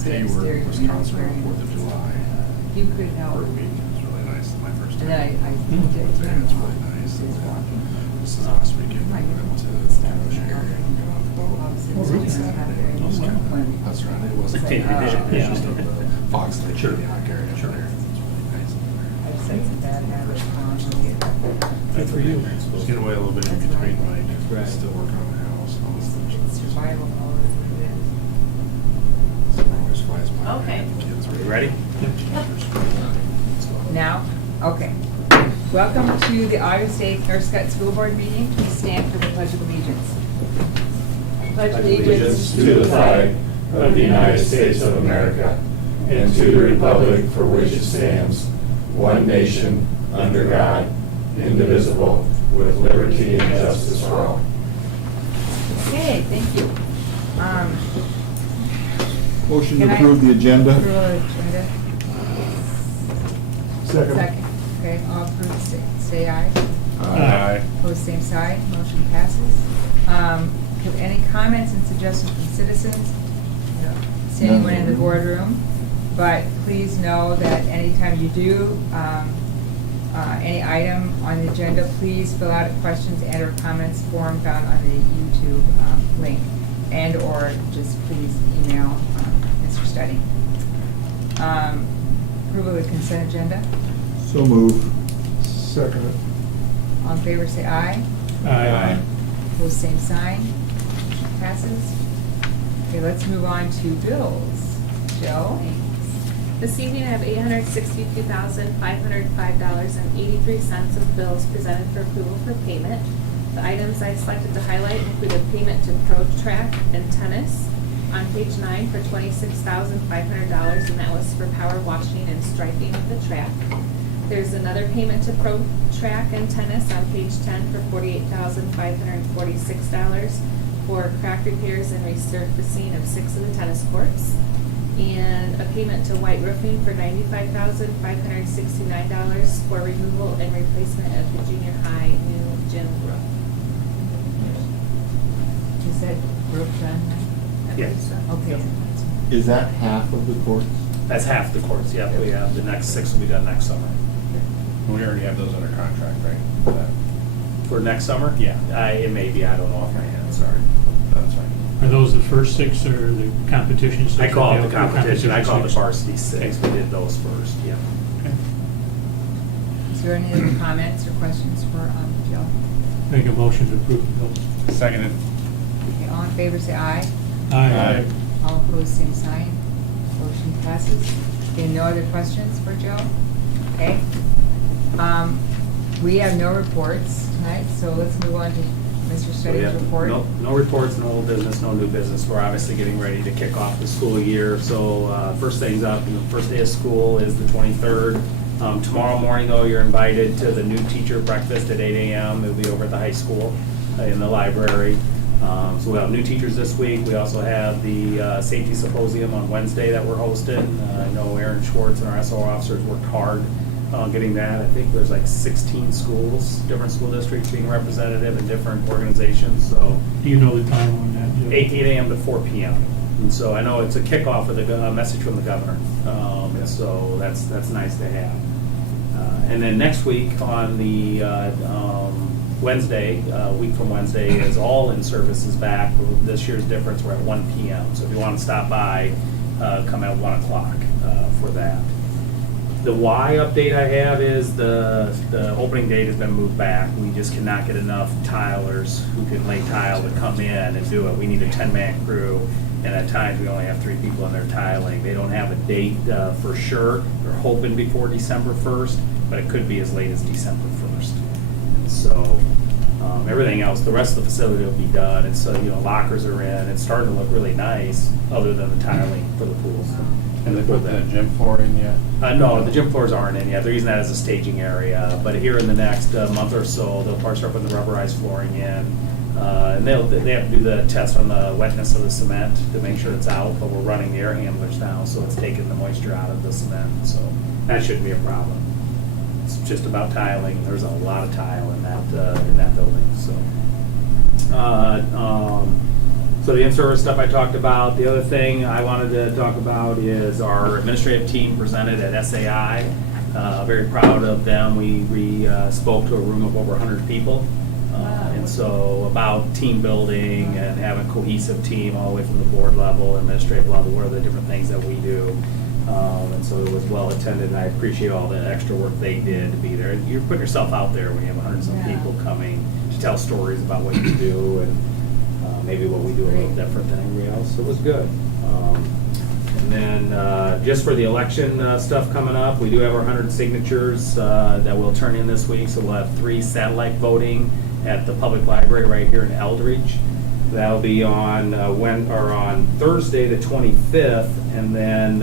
stay upstairs. Wisconsin on 4th of July. You could know. For a week. It was really nice. My first time. And then I It's did really nice. Days walking. This is last weekend. We went to the Establish area. That's right. It wasn't. Take your vision. It was just a Fox Lake Sure. Hawk area Sure. there. It's really nice. I've said some bad habits. Good for you. Just get away a little bit in between, like, Right. still working on the house and all this stuff. It's survival mode. So it always flies by. Okay. The kids are You ready? Now? Okay. Welcome to the August 8th North Scott School Board meeting. Please stand for the Pledge of Allegiance. Pledge allegiance to the flag of the United States of America and to the republic for which it stands, one nation, under God, indivisible, with liberty and justice for all. Okay, thank you. Motion Can to I- approve the agenda. Approval of agenda. Second. Okay, all approved, say aye. Aye. Opposed, same side. Motion passes. Have any comments and suggestions from citizens? No. See anyone in the boardroom? But please know that anytime you do any item on the agenda, please fill out a questions and or comments form found on the YouTube link, and or just please email Mr. Study. Approval of the consent agenda. So move. Second. All in favor, say aye. Aye. Opposed, same sign. Motion passes. Okay, let's move on to bills. Joe? This evening I have $862,505.83 of bills presented for approval for payment. The items I selected to highlight include a payment to Pro Track and Tennis on page 9 for $26,500, and that was for power washing and striping of the track. There's another payment to Pro Track and Tennis on page 10 for $48,546 for crack repairs and resurfacing of 6 of the tennis courts. And a payment to White Roofing for $95,569 for removal and replacement of the junior high new gym roof. Is that roof done now? I Yes. believe so. Okay. Is that half of the courts? That's half the courts, yeah. We have, the next 6 will be done next summer. We already have those under contract, right? For that. For next summer? Yeah. It may be, I don't know off my head, sorry. That's fine. Are those the first 6 or the competition 6? I call it the competition, I call it the 6? varsity 6. We did those first, yeah. Okay. Is there any other comments or questions for Joe? Make a motion to approve the bills. Seconded. Okay, all in favor, say aye. Aye. All opposed, same sign. Motion passes. Okay, no other questions for Joe? Okay. We have no reports tonight, so let's move on to Mr. So we Study's have report. No reports, no old business, no new business. We're obviously getting ready to kick off the school year. So first things up, the first day of school is the 23rd. Tomorrow morning, though, you're invited to the new teacher breakfast at 8 a.m. It'll be over at the high school in the library. So we'll have new teachers this week. We also have the safety symposium on Wednesday that we're hosting. I know Aaron Schwartz and our SO officers worked hard on getting that. I think there's like 16 schools, different school districts being representative in different organizations. So Do you know the time on that, Joe? 8 a.m. to 4 p.m. And so I know it's a kickoff with a message from the governor. And so that's nice to have. And then next week on the Wednesday, a week from Wednesday, is all in services back. This year's difference, we're at 1 p.m. So if you want to stop by, come at 1 o'clock for that. The why update I have is the opening date has been moved back. We just cannot get enough tilers who can lay tile to come in and do it. We need a 10-man crew, and at times we only have 3 people in there tiling. They don't have a date for sure. They're hoping before December 1st, but it could be as late as December 1st. And so everything else, the rest of the facility will be done. It's lockers are in. It's starting to look really nice, other than the tiling for the pools. And they put the gym floor in yet? No, the gym floors aren't in yet. They're using that as a staging area. But here in the next month or so, they'll probably start putting the rubberized flooring in. And they have to do the test on the wetness of the cement to make sure it's out. But we're running the air handlers now, so it's taking the moisture out of the cement. So that shouldn't be a problem. It's just about tiling. There's a lot of tile in that building. So So the in-service stuff I talked about. The other thing I wanted to talk about is our administrative team presented at SAI. Very proud of them. We spoke to a room of over 100 people. And so about team building and having a cohesive team all the way from the board level, administrative level, what are the different things that we do. And so it was well attended, and I appreciate all the extra work they did to be there. You're putting yourself out there when you have 100 some Yeah. people coming to tell stories about what you do and maybe what we do a little Great. different than everybody else. So it was good. And then just for the election stuff coming up, we do have our 100 signatures that we'll turn in this week. So we'll have 3 satellite voting at the public library right here in Eldridge. That'll be on on Thursday the 25th, and then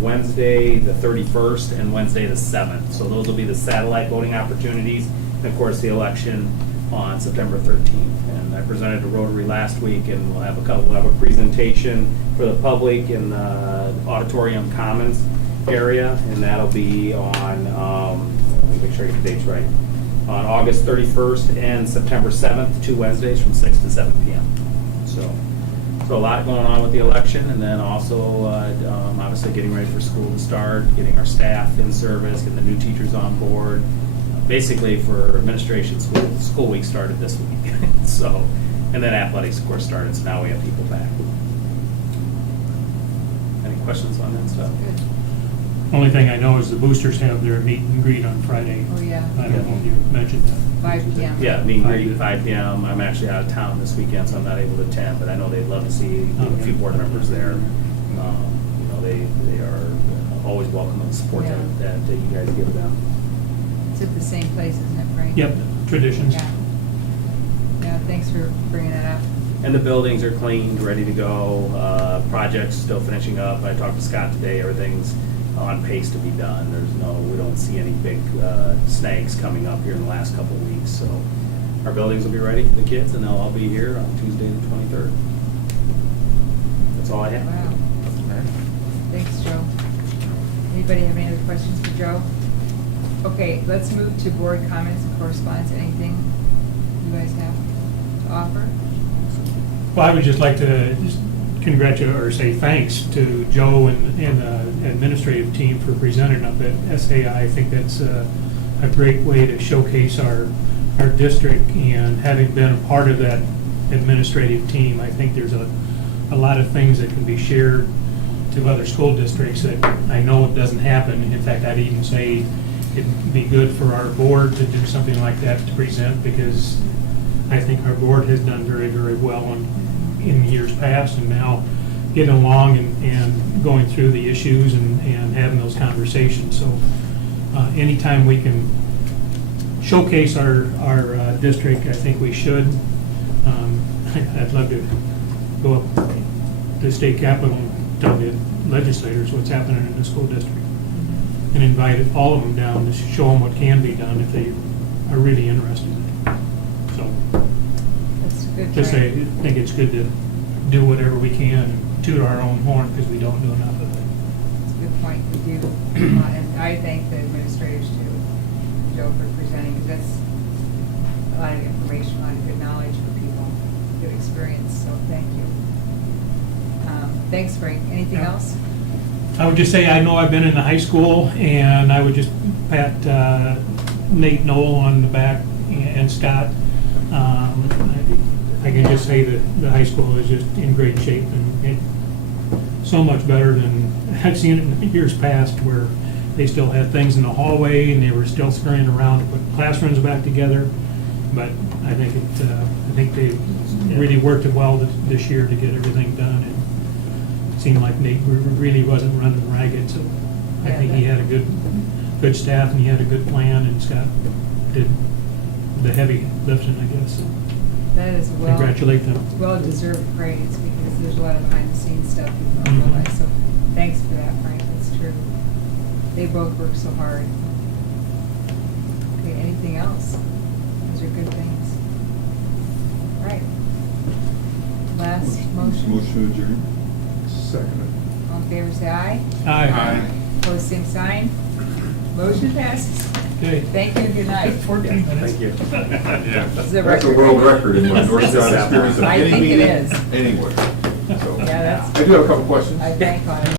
Wednesday the 31st, and Wednesday the 7th. So those will be the satellite voting opportunities, and of course the election on September 13th. And I presented to Rotary last week, and we'll have a presentation for the public in the Auditorium Commons area, and that'll be on let me make sure I get the dates right. On August 31st and September 7th, 2 Wednesdays from 6 to 7 p.m. So a lot going on with the election, and then also obviously getting ready for school to start, getting our staff in service, getting the new teachers on board. Basically for administration, school week started this week. So, and then athletics of course started, so now we have people back. Any questions on that stuff? Good. Only thing I know is the boosters have their meet and greet on Friday. Oh, yeah. I don't know if you mentioned that. 5 p.m. Yeah, meet and greet, 5 p.m. I'm actually out of town this weekend, so I'm not able to attend, but I know they'd love to see a few board members there. They are always welcome and support Yeah. that you guys give them. It's at the same place, isn't it, Frank? Yep, traditions. Yeah. Yeah, thanks for bringing that up. And the buildings are cleaned, ready to go. Projects still finishing up. I talked to Scott today, everything's on pace to be done. We don't see any big snags coming up here in the last couple of weeks. So our buildings will be ready for the kids, and they'll all be here on Tuesday the 23rd. That's all I have. Wow. Thanks, Joe. Anybody have any other questions for Joe? Okay, let's move to board comments and correspondence. Anything you guys have to offer? Well, I would just like to just congratulate or say thanks to Joe and the administrative team for presenting up at SAI. I think that's a great way to showcase our district, and having been a part of that administrative team, I think there's a lot of things that can be shared to other school districts that I know doesn't happen. In fact, I'd even say it'd be good for our board to do something like that to present, because I think our board has done very, very well in years past, and now getting along and going through the issues and having those conversations. So anytime we can showcase our district, I think we should. I'd love to go up to the state capitol and tell the legislators what's happening in the school district, and invite all of them down to show them what can be done if they are really interested. So That's a good just say, point. I think it's good to do whatever we can and toot our own horn, because we don't do enough of it. That's a good point with you. And I thank the administrators too, Joe, for presenting, because that's a lot of information, a lot of good knowledge for people, good experience, so thank you. Thanks, Frank. Anything Yeah. else? I would just say, I know I've been in the high school, and I would just pat Nate Knoll on the back and Scott. I can just say that the high school is just in great shape, and so much better than I've seen it in years past, where they still had things in the hallway and they were still scurrying around to put classrooms back together. But I think they really worked it well this year to get everything done. And it seemed like Nate really wasn't running ragged, so I think he had a good staff, and he had a good plan, and Scott did the heavy lifting, I guess. So That is congratulate them. well-deserved praise, because there's a lot of behind-the-scenes stuff people don't Mhm. realize, so thanks for that, Frank, that's true. They both work so hard. Okay, anything else? Those are good things. All right. Last motion. Motion adjourned. Second. All in favor, say aye. Aye. Opposed, same sign. Motion passes. Okay. Thank you and good night. 14 minutes. Thank you. Yeah. This is a That's a record. world record in my North Scott experience of I any think it meeting, is. anywhere. So, Yeah, that's, I do have a couple questions. I bank on it.